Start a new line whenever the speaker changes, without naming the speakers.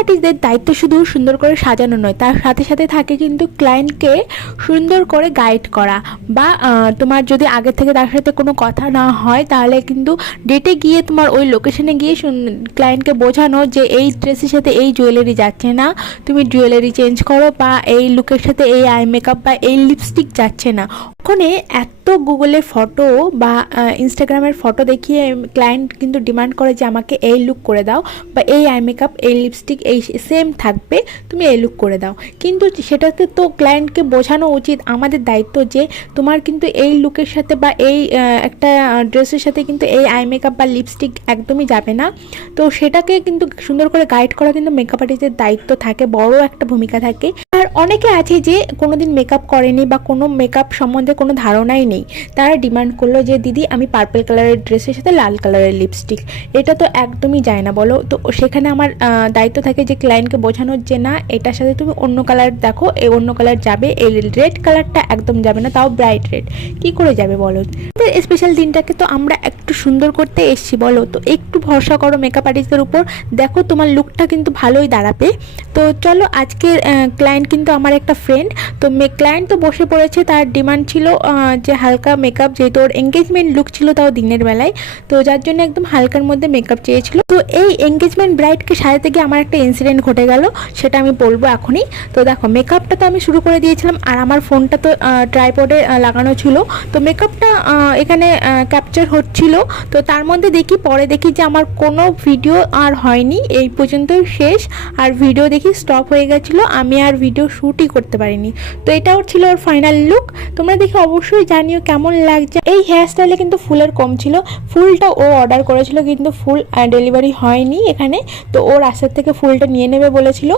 আর্টিস্টদের দায়িত্ব শুধু সুন্দর করে সাজানো নয়, তার সাথে সাথে থাকে কিন্তু ক্লায়েন্টকে সুন্দর করে গাইড করা বা তোমার যদি আগে থেকে তার সাথে কোনো কথা না হয়, তাহলে কিন্তু ডেটে গিয়ে তোমার ওই লোকেশনে গিয়ে ক্লায়েন্টকে বোঝানো যে এই ড্রেসের সাথে এই জুয়েলারি যাচ্ছে না, তুমি জুয়েলারি চেঞ্জ করো বা এই লুকের সাথে এই আই মেকআপ বা এই লিপস্টিক যাচ্ছে না। ওখানে এত গুগলের ফটো বা ইনস্টাগ্রামের ফটো দেখিয়ে ক্লায়েন্ট কিন্তু ডিমান্ড করে যে আমাকে এই লুক করে দাও বা এই আই মেকআপ এই লিপস্টিক এই সেম থাকবে, তুমি এই লুক করে দাও। কিন্তু সেটাতে তো ক্লায়েন্টকে বোঝানো উচিত, আমাদের দায়িত্ব যে তোমার কিন্তু এই লুকের সাথে বা এই একটা ড্রেসের সাথে কিন্তু এই আই মেকআপ বা লিপস্টিক একদমই যাবে না। তো সেটাকে কিন্তু সুন্দর করে গাইড করা কিন্তু মেকআপ আর্টিস্টের দায়িত্ব থাকে, বড় একটা ভূমিকা থাকে। আর অনেকে আছে যে কোনোদিন মেকআপ করেনি বা কোনো মেকআপ সম্বন্ধে কোনো ধারণাই নেই। তারা ডিমান্ড করল যে, দিদি, আমি পার্পল কালারের ড্রেসের সাথে লাল কালারের লিপস্টিক এটা তো একদমই যায় না, বলো? তো সেখানে আমার দায়িত্ব থাকে যে ক্লায়েন্টকে বোঝানোর যে, না, এটার সাথে তুমি অন্য কালার দেখো এই অন্য কালার যাবে, এই রেড কালারটা একদম যাবে না, তাও ব্রাইট রেড কি করে যাবে, বলো? স্পেশাল দিনটাকে তো আমরা একটু সুন্দর করতে এসছি, বলো? তো একটু ভরসা করো মেকআপ আর্টিস্টদের উপর। দেখো তোমার লুকটা কিন্তু ভালোই দাঁড়াবে। তো চলো আজকের ক্লায়েন্ট কিন্তু আমার একটা ফ্রেন্ড তো ক্লায়েন্ট তো বসে পড়েছে, তার ডিমান্ড ছিল যে হালকা মেকআপ যেহেতু ওর এঙ্গেজমেন্ট লুক ছিল তাও দিনের বেলায়, তো যার জন্য একদম হালকার মধ্যে মেকআপ চেয়েছিল। তো এই এঙ্গেজমেন্ট ব্রাইডকে সাজাতে গিয়ে আমার একটা ইনসিডেন্ট ঘটে গেল, সেটা আমি বলব এখনই। তো দেখো মেকআপটা তো আমি শুরু করে দিয়েছিলাম, আর আমার ফোনটা তো ট্রাইপডে লাগানো ছিল। তো মেকআপটা এখানে ক্যাপচার হচ্ছিল। তো তার মধ্যে দেখি, পরে দেখি যে আমার কোনো ভিডিও আর হয়নি, এই পর্যন্তই শেষ। আর ভিডিও দেখি স্টপ হয়ে গেছিল, আমি আর ভিডিও শ্যুটই করতে পারিনি। তো এটাও ছিল ওর ফাইনাল লুক তোমরা দেখে অবশ্যই জানিও কেমন লাগছে। এই হেয়ার স্টাইলে কিন্তু ফুলের কম ছিল। ফুলটা ও অর্ডার করেছিল কিন্তু ফুল ডেলিভারি হয়নি এখানে। তো ওর রাস্তার থেকে ফুলটা নিয়ে নেবে বলেছিল।